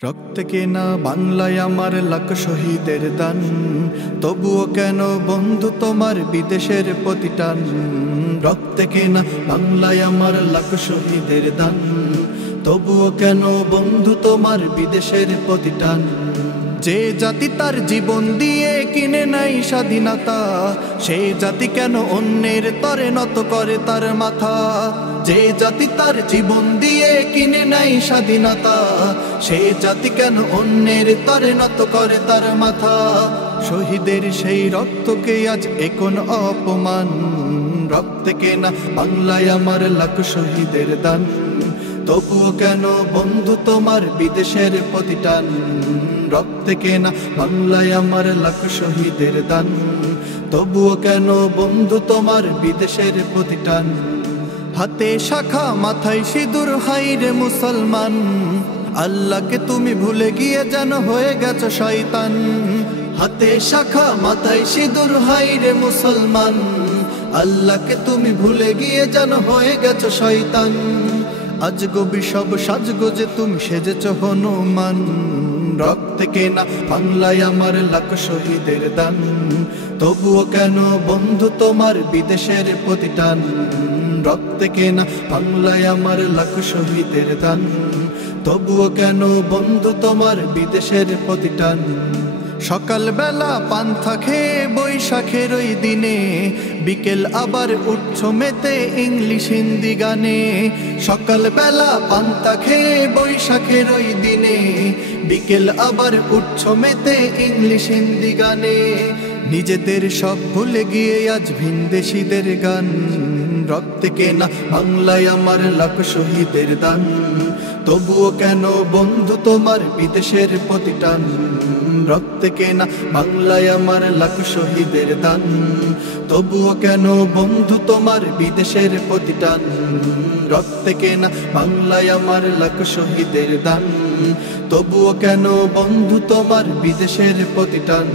রক্তে কেনা বাংলায় আমার লাখ শহীদের দান, তবুও কেন বন্ধু তোমার বিদেশের প্রতি টান। রক্তে কেনা বাংলায় আমার লাখ শহীদের দান, তবুও কেন বন্ধু তোমার বিদেশের প্রতি টান। যে জাতি তার জীবন দিয়ে কিনে নাই স্বাধীনতা, সে জাতি কেন অন্যের তরে নত করে তার মাথা। যে জাতি তার জীবন দিয়ে কিনে নাই স্বাধীনতা, সে জাতি কেন অন্যের তরে নত করে তার মাথা। শহীদের সেই রক্তকে আজ এখন অপমান। রক্তে কেনা বাংলায় আমার লাখ শহীদের দান, তবুও কেন বন্ধু তোমার বিদেশের প্রতি টান। রক্তে কেনা বাংলায় আমার লাখ শহীদের দান, তবুও কেন বন্ধু তোমার বিদেশের প্রতি টান। হাতে শাখা মাথায় সিঁদুর, হাই রে মুসলমান, আল্লাহকে তুমি ভুলে গিয়ে যেন হয়ে গেছো শয়তান। হাতে শাখা মাথায় সিঁদুর, হাই রে মুসলমান, আল্লাহকে তুমি ভুলে গিয়ে যেন হয়ে গেছো শয়তান। আজগো বিষব সাজগো যে তুমি সেজেছ হনুমান। রক্তে কেনা বাংলায় আমার লাখ শহীদের দান, তবুও কেন বন্ধু তোমার বিদেশের প্রতি টান। রক্তে কেনা বাংলায় আমার লাখ শহীদের দান, তবুও কেন বন্ধু তোমার বিদেশের প্রতি টান। সকালবেলা পান্থা খেয়ে বৈশাখের ওই দিনে, বিকেল আবার উঠছো মেতে ইংলিশ হিন্দি গানে। সকালবেলা পান্থা খেয়ে বৈশাখের ওই দিনে, বিকেল আবার উঠছো মেতে ইংলিশ হিন্দি গানে। নিজেদের সব ভুলে গিয়ে আজ ভিনদেশীদের গান। রক্তে কেনা বাংলায় আমার লাখ শহীদের দান, তবুও কেন বন্ধু তোমার বিদেশের প্রতি টান। রক্তে কেনা বাংলায় আমার লাখ শহীদের দান, তবুও কেন বন্ধু তোমার বিদেশের প্রতি টান। রক্তে কেনা বাংলায় আমার লাখ শহীদের দান, তবুও কেন বন্ধু তোমার বিদেশের প্রতি টান।